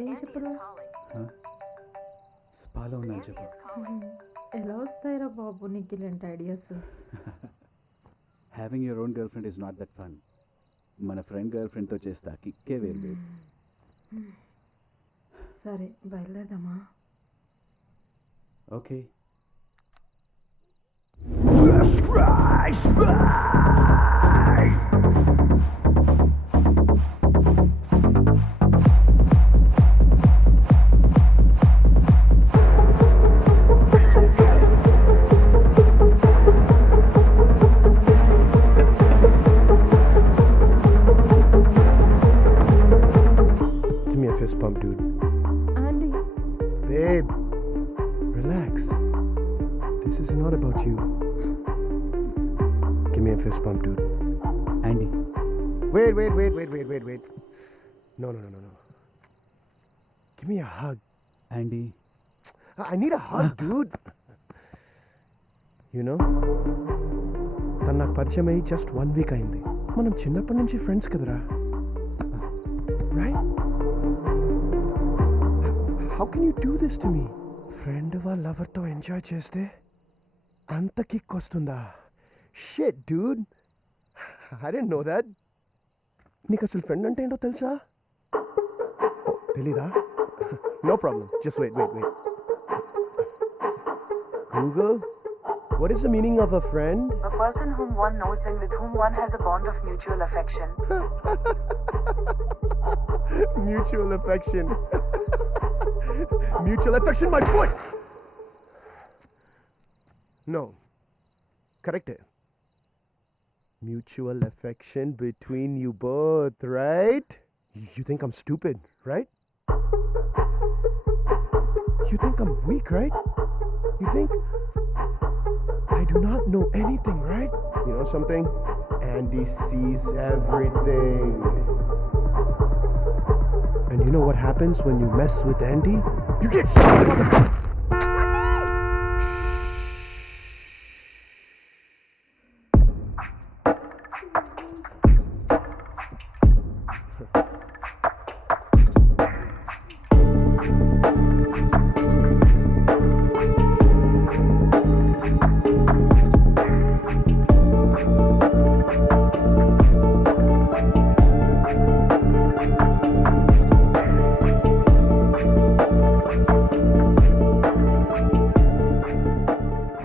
ఏం చెప్పరు? స్పాలో ఉన్నాను చెప్పు. ఎలా వస్తాయిరా బాబు నీకు ఇలాంటి ideas? Having your own girl friend is not that fun. మన ఫ్రెండ్ గర్ల్ ఫ్రెండ్తో చేస్తా కిక్కే వేరు. సరే బయలుదేరదామా? Okay. Give me a fist bump, dude. అండి Babe, relax. This is not about you. Give me a fist bump, dude. యాండీ, Wait. No. Give me a hug. యాండీ, I need a hug, dude. You know, తను నాకు పరిచయం అయ్యి just 1 week అయింది. మనం చిన్నప్పటి నుంచి friends కదరా, right? How can you do this to me? Friend వాళ్ళ లవర్తో ఎంజాయ్ చేస్తే అంత కిక్ వస్తుందా? Shit Dude, I didn't know that. నీకు అసలు ఫ్రెండ్ అంటే ఏంటో తెలుసా? తెలీదా? No problem. Just wait. Google, what is the meaning of a friend? A person whom one knows and with whom one has a bond of mutual affection. Mutual affection. Mutual affection, my foot! No. Correct it. Mutual affection between you both, right? You think I'm stupid, right? You think I'm weak, right? You think I do not know anything, right? You know something? Andy sees everything. And you know what happens when you mess with Andy? You get shot, motherfucker!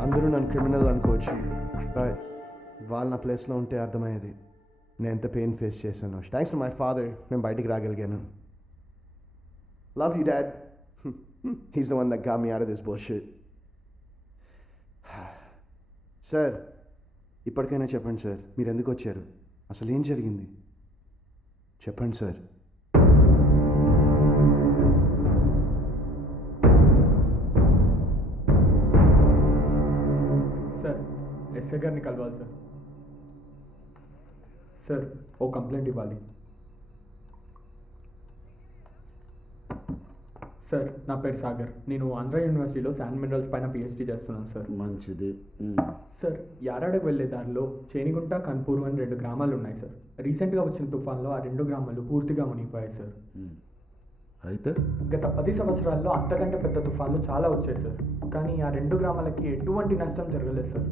అందరూ నన్ను criminal అనుకోవచ్చు, but వాళ్ళు నా ప్లేస్లో ఉంటే అర్థమయ్యేది నేను ఎంత పెయిన్ ఫేస్ చేశాను. థ్యాంక్స్ టు మై ఫాదర్ నేను బయటికి రాగలిగాను. Love you dad, he's the one that got me out of this bullshit. Sir, ఇప్పటికైనా చెప్పండి సార్, మీరు ఎందుకు వచ్చారు? అసలు ఏం జరిగింది చెప్పండి సార్. సార్, ఎస్ఐ గారిని కలవాలి సార్. సార్, ఓ కంప్లైంట్ ఇవ్వాలి. సార్, నా పేరు సాగర్. నేను ఆంధ్ర యూనివర్సిటీలో శాండ్ మినరల్స్ పైన పిహెచ్డీ చేస్తున్నాను సార్. మంచిది. సార్, యారాడకు వెళ్ళే దారిలో చేనిగుంట, కన్పూర్ అని 2 గ్రామాలు ఉన్నాయి సార్. రీసెంట్గా వచ్చిన తుఫాన్లో ఆ 2 గ్రామాలు పూర్తిగా మునిగిపోయాయి సార్. అయితే గత 10 సంవత్సరాల్లో అంతకంటే పెద్ద తుఫాన్లు చాలా వచ్చాయి సార్. కానీ ఆ 2 గ్రామాలకి ఎటువంటి నష్టం జరగలేదు సార్.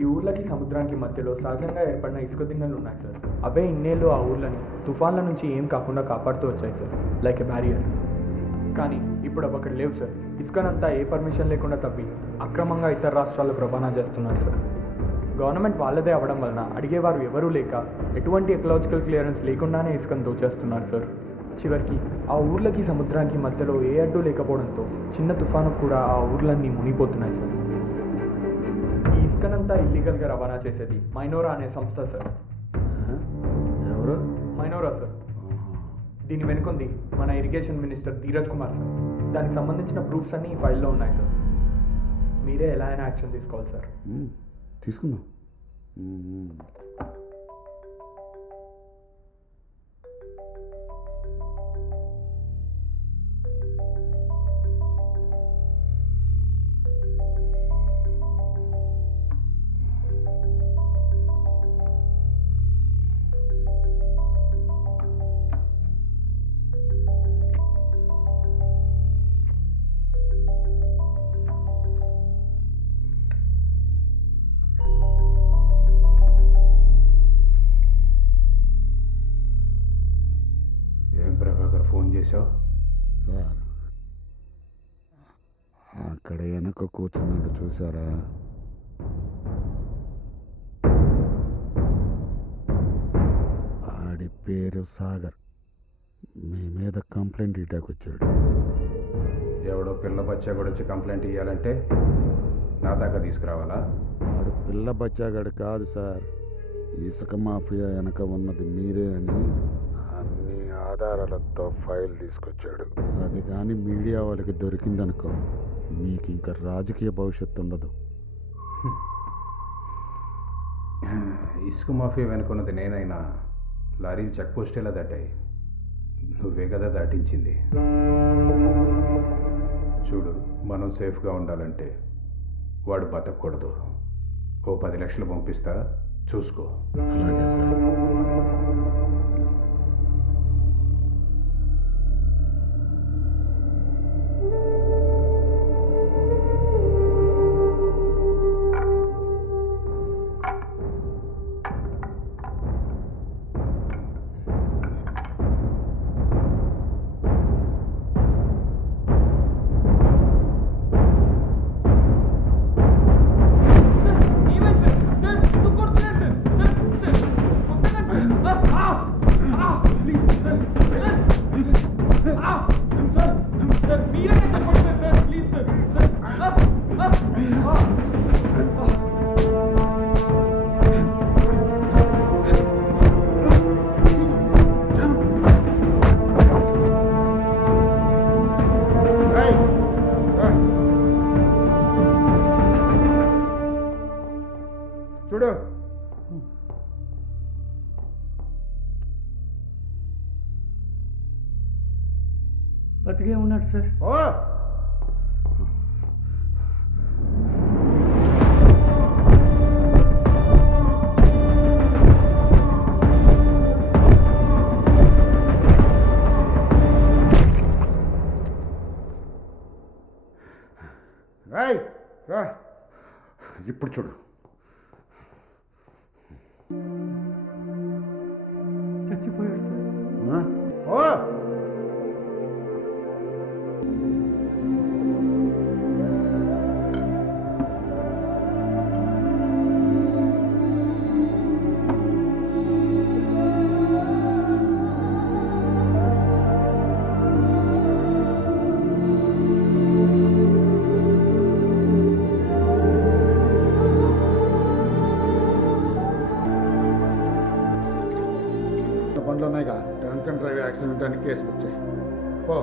ఈ ఊర్లకి సముద్రానికి మధ్యలో సహజంగా ఏర్పడిన ఇసుక దిన్నెలు ఉన్నాయి సార్. అవే ఇన్నేళ్ళు ఆ ఊర్లని తుఫాన్ల నుంచి ఏం కాకుండా కాపాడుతూ వచ్చాయి సార్, లైక్ ఎ బ్యారియర్. కానీ ఇప్పుడు అవి అక్కడ లేవు సార్. ఇసుకనంతా ఏ పర్మిషన్ లేకుండా తవ్వి అక్రమంగా ఇతర రాష్ట్రాలకు రవాణా చేస్తున్నారు సార్. గవర్నమెంట్ వాళ్ళదే అవ్వడం వలన అడిగేవారు ఎవరూ లేక ఎటువంటి ఎకలాజికల్ క్లియరెన్స్ లేకుండానే ఇసుకను దోచేస్తున్నారు సార్. చివరికి ఆ ఊర్లకి సముద్రానికి మధ్యలో ఏ అడ్డు లేకపోవడంతో చిన్న తుఫాను కూడా ఆ ఊర్లన్నీ మునిగిపోతున్నాయి సార్. ఈ ఇసుకనంతా ఇల్లీగల్గా రవాణా చేసేది మైనోరా అనే సంస్థ సార్. ఎవరు? మైనోరా సార్. దీని వెనుకుంది మన irrigation minister Dheeraj Kumar sir. దానికి సంబంధించిన ప్రూఫ్స్ అన్నీ ఈ ఫైల్లో ఉన్నాయి సార్. మీరే ఎలా అయినా యాక్షన్ తీసుకోవాలి సార్. తీసుకుందాం. చేసావు? సార్ అక్కడ వెనక కూర్చున్నాడు చూసారా? ఆడి పేరు సాగర్. మీ మీద కంప్లైంట్ ఇటాక్ వచ్చాడు. ఎవడో పిల్ల బచ్చా కూడా వచ్చి కంప్లైంట్ ఇవ్వాలంటే నా దాకా తీసుకురావాలా? వాడు పిల్ల బచ్చాగాడు కాదు సార్. ఇసుక మాఫియా వెనక ఉన్నది మీరే అని అన్ని ఆధారాలతో ఫైల్ తీసుకొచ్చాడు. అది కానీ మీడియా వాళ్ళకి దొరికిందనుకో మీకు ఇంకా రాజకీయ భవిష్యత్తు ఉండదు. ఇసుక మాఫియా వెనుకున్నది నేనైనా లారీలు చెక్ పోస్ట్ ఎలా దాటాయి? నువ్వే కదా దాటించింది. చూడు, మనం సేఫ్గా ఉండాలంటే వాడు బతకూడదు. ఓ 10 లక్షలు పంపిస్తా, చూసుకో. అలాగే సార్. చూడు, బతికే ఉన్నాడు సార్. ఓ రేయ్, రా. ఇప్పుడు చూడు. చచ్చిపోయాడు సార్. ఆ? ఓ బండ్లు ఉన్నాయిగా, డ్రంక్ అండ్ డ్రైవ్ యాక్సిడెంట్ అని కేసు బుక్ చేయి. ఓ